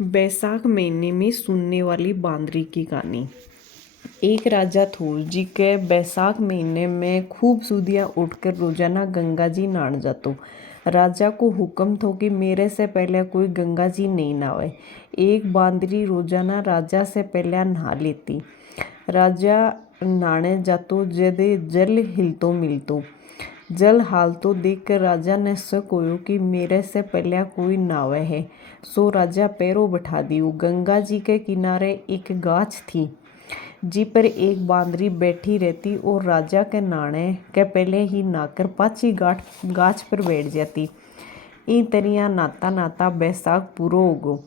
बैसाख महीने में सुनने वाली बांदरी की कहानी। एक राजा था जी के बैसाख महीने में खूब सुदिया उठकर रोजाना गंगा जी नहाने जातो। राजा को हुक्म था कि मेरे से पहले कोई गंगा जी नहीं नहावे। एक बांदरी रोजाना राजा से पहले नहा लेती। राजा नहाने जातो जद जल हिलतो मिलतो। जल हालतो देखकर राजा ने शक होयो कि मेरे से पहले कोई नहावे है। सो राजा पैरों बैठा दियो। गंगा जी के किनारे एक गाछ थी जी पर एक बांदरी बैठी रहती और राजा के नहाने के पहले ही नहाकर पाछी गाछ पर बैठ जाती। इन तरिया नाता नाता बैसाख पूरो हो गो।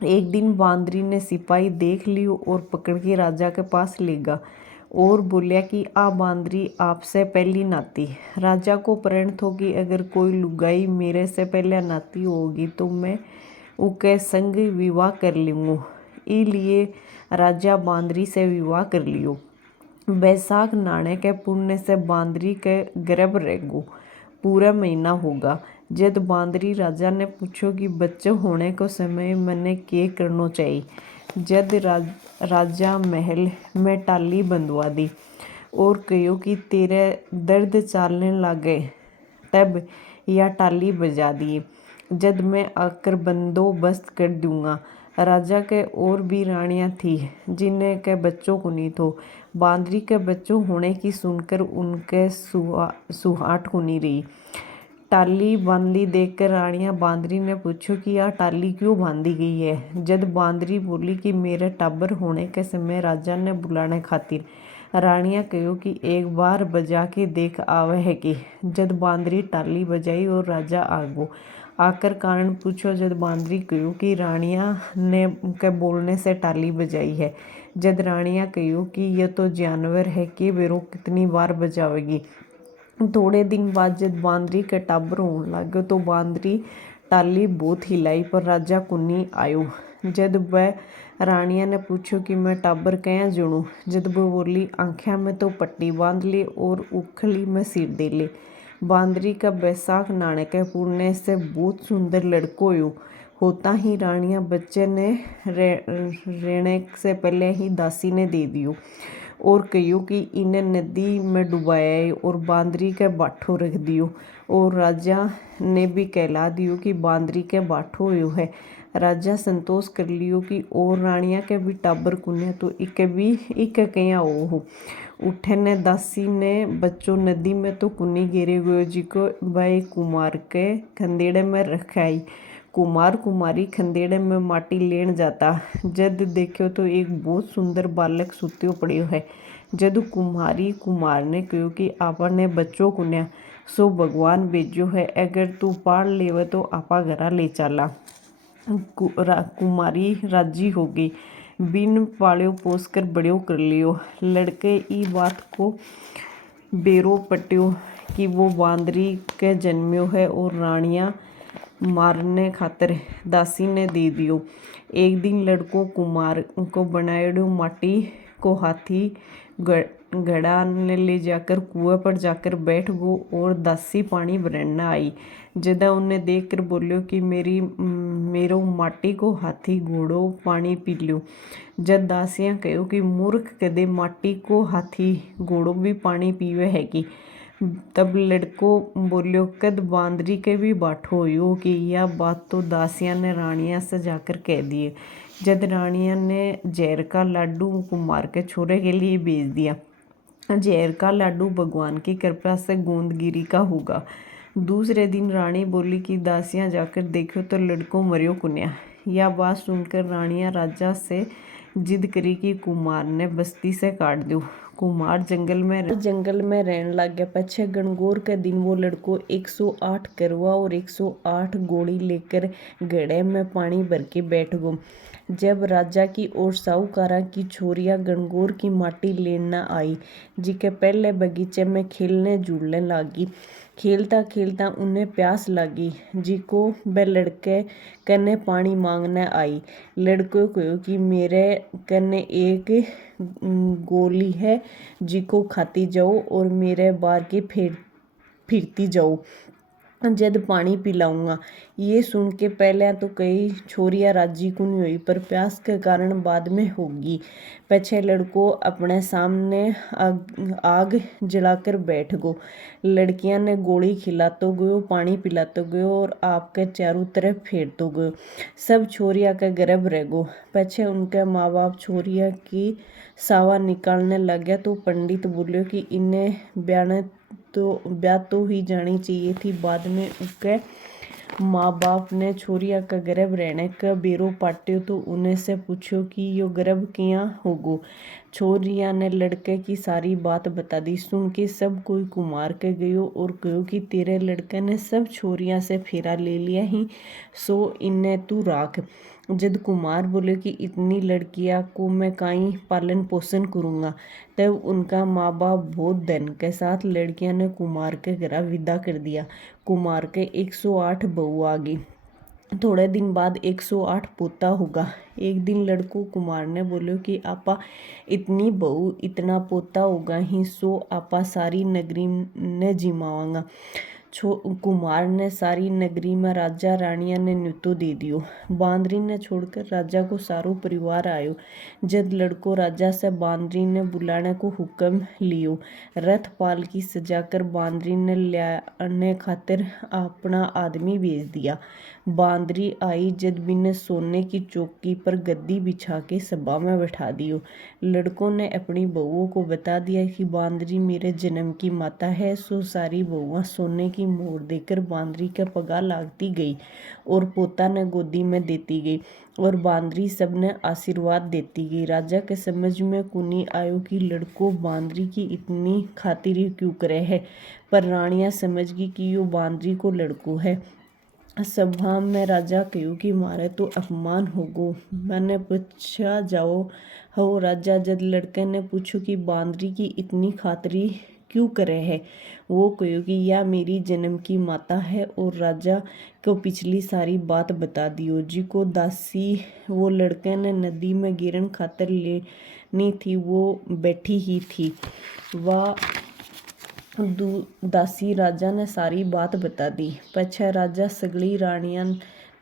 एक दिन बांदरी ने सिपाही देख लियो और पकड़ के राजा के पास ले गया और बोलिया कि आ बांदरी आपसे पहली नाती। राजा को प्रण थो कि अगर कोई लुगाई मेरे से पहले नाती होगी तो मैं उके संग विवाह कर लूँगा। इसलिए राजा बांदरी से विवाह कर लियो। बैसाख नहाने के पुण्य से बांदरी के गर्भ रहेगो। पूरा महीना होगा। जब बांदरी राजा ने पूछो कि बच्चे होने को समय मैंने के करना चाहिए। जद राजा महल में टाली बंधवा दी और कहो कि तेरे दर्द चालने लगे तब यह टाली बजा दिए। जद मैं आकर बंदोबस्त कर दूंगा। राजा के और भी रानियां थी जिन्हें के बच्चों को नहीं थो। बांदरी के बच्चों होने की सुनकर उनके सुहाट को नहीं रही। टाली बांधी देखकर रानियां बांदरी ने पूछो कि यह टाली क्यों बांधी गई है। जद बांदरी बोली कि मेरे टाबर होने के समय राजा ने बुलाने खातिर। रानियां कहो कि एक बार बजा के देख आवे है कि। जद बांदरी टाली बजाई और राजा आगो। आकर कारण पूछो। जद बांदरी कहो कि रानियां ने के बोलने से टाली बजाई है। जद रानियां कहो कि यह तो जानवर है कि बेरो कितनी बार बजावेगी। थोड़े दिन बाद जब बांदरी के टाबर होने लगे तो बांदरी टाली बहुत हिलाई पर राजा कुन्नी आयो। जद वह रानिया ने पूछो कि मैं टाबर क्या जुड़ूं। जद वो बोली आँखिया में तो पट्टी बांध ले और उखली में सिर दे ले। बांदरी का बैसाख नहाने के पुण्य से बहुत सुंदर लड़को हो। होता ही रानिया बच्चे ने रहने से पहले ही दासी ने दे दियो और कहो कि इन्हें नदी में डुबाया और बांदरी के बाठो रख दियो। और राजा ने भी कहला दियो कि बांदरी के बाठो हो है। राजा संतोष कर लियो कि और रानिया के भी टाबर कुने तो इक क्या हो। उठे ने दासी ने बच्चों नदी में तो कुनी गिरे गयो जी को भाई कुमार के खंदेड़े में रखाई। कुमार कुमारी खंदेड़े में माटी लेन जाता। जद देखो तो एक बहुत सुंदर बालक सुत्यो पड़ियो है। जद कुमारी कुमार ने कहो कि आपने बच्चों कुन्या सो भगवान भेजो है। अगर तू पाल लेवे तो आपा घरा ले चला। कुमारी राजी हो गई। बिन पाल्यो पोस कर बड़ो कर लियो। लड़के ई बात को बेरो पट्यो कि वो बांदरी के जन्म्यो है और रानियां मारने खातर दासी ने दे दियो। एक दिन लड़को कुमार को बनाएड़ो माटी को हाथी घड़ा ने ले जाकर कुएं पर जाकर बैठ गो और दासी पानी भरना आई। जदा उन्हें देखकर बोलियो कि मेरो माटी को हाथी घोड़ो पानी पी लियो। जद दासियां कहो कि मूर्ख कदे माटी को हाथी घोड़ो भी पानी पीवे है कि। तब लड़को बोलियो कद बांदरी के भी बाठो हो कि यह बात तो दासियां ने रानिया से जाकर कह दिए। जद रानिया ने जहर का लाडू कुमार के छोरे के लिए भेज दिया। जहर का लाडू भगवान की कृपा से गोंदगिरी का होगा। दूसरे दिन रानी बोली कि दासियां जाकर देखो तो लड़को मरियो कुन्या। यह बात सुनकर रानिया राजा से जिद करी कि कुमार ने बस्ती से काट दो। कुमार जंगल में रहने लग गया। पछे गणगौर के दिन वो लड़को 108 करवा और 108 गोली लेकर घड़े में पानी भर के बैठ गो। जब राजा की और साहूकारा की छोरियां गणगौर की माटी लेना आई जी के पहले बगीचे में खेलने जुड़ने लगी। खेलता खेलता उन्हें प्यास लगी जी को वह लड़के कने पानी मांगने आई। लड़को कहो कि मेरे कने एक गोली है जी को खाती जाओ और मेरे बार के फिरती जाओ। जद पानी पिलाऊंगा। ये सुन के पहले तो कई छोरियां राजी को नहीं हुई, पर प्यास के कारण बाद में होगी। पीछे लड़को अपने सामने आग जलाकर बैठ गो। लड़कियां ने गोली खिलातो गयो, पानी पिलातो गयो और आपके चारों तरफ फेरतो गयो। सब छोरिया का गर्भ रह गो। पीछे उनके माँ बाप छोरिया की सावा निकालने लग गया तो पंडित बोले कि इन्हें ब्याह तो ही जानी चाहिए थी। बाद में उसके माँ बाप ने छोरिया का गर्भ रहने का बेरो पाट्यो तो उन्हें से पूछो कि यो गर्भ किया होगो। छोरिया ने लड़के की सारी बात बता दी। सुन के सब कोई कुमार के गयो और कहो कि तेरे लड़के ने सब छोरिया से फेरा ले लिया ही, सो इन्हें तू राख। जद कुमार बोले कि इतनी लड़कियां को मैं काई पालन पोषण करूंगा, तब उनका माँ बाप बहुत धन के साथ लड़कियां ने कुमार के घर विदा कर दिया। कुमार के 108 बहू आ गई। थोड़े दिन बाद 108 पोता होगा। एक दिन लड़को कुमार ने बोलो कि आपा इतनी बहू इतना पोता होगा ही, सो आपा सारी नगरी ने जिमावांगा। कुमार ने सारी नगरी में राजा रानिया ने न्योतो दे दियो। बांदरी ने छोड़कर राजा को सारो परिवार आयो। जद लड़को राजा से बांदरी ने बुलाने को हुक्म लियो। रथ पालकी सजाकर बांदरी ने लाने खातिर अपना आदमी भेज दिया। बांदरी आई। जद बिने सोने की चौकी पर गद्दी बिछा के सभा में बैठा दियो। लड़कों ने अपनी बहुओं को बता दिया कि बांदरी मेरे जन्म की माता है। सो सारी बहुआं सोने की मोहर देकर बांदरी के पगा लागती गई और पोता ने गोदी में देती गई और बांदरी सबने आशीर्वाद देती गई। राजा के समझ में कुनी आयो कि लड़को बांदरी की इतनी खातिरी क्यों करे है, पर रानियां समझ गई कि यो बांदरी को लड़को है। सभा में राजा कहो कि मारे तो अपमान होगो, मैंने पूछा जाओ हो। राजा जद लड़के ने पूछो कि बांदरी की इतनी खातिरी क्यों करे है, वो कहो कि यह मेरी जन्म की माता है और राजा को पिछली सारी बात बता दियो। जी को दासी वो लड़के ने नदी में गिरन खातर लेनी थी, वो बैठी ही थी। वह दासी राजा ने सारी बात बता दी। पीछे राजा सगली रानिया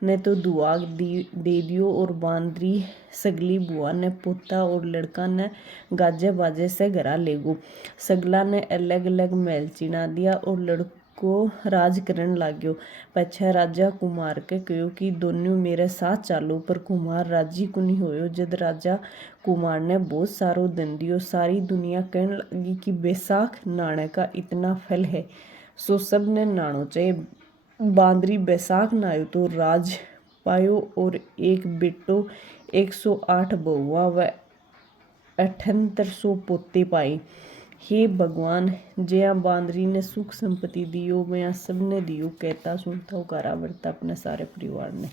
ने तो दुआ दे दियो और बांदरी सगली बुआ ने पोता और लड़का ने गाजे बाजे से घरा ले गो। सगला ने अलग अलग महल चिना दिया और लड़को राज करन लाग्यो। पीछे राजा कुमार के कहो कि दोनों मेरे साथ चालो, पर कुमार राजी को नहीं होयो। जद राजा कुमार ने बहुत सारो धन दियो। सारी दुनिया कहने लगी कि बैसाख नाणे का इतना फल है, सो सब ने नाणो चाहिए। बांदरी बैसाख नायो तो राज पायो और एक बेटो 108 बहुआ व 7800 पोते पाए। हे भगवान, जया बांदरी ने सुख संपत्ति दियो, मैं सबने दियो। कहता सुनता उकारा बढ़ता अपने सारे परिवार ने।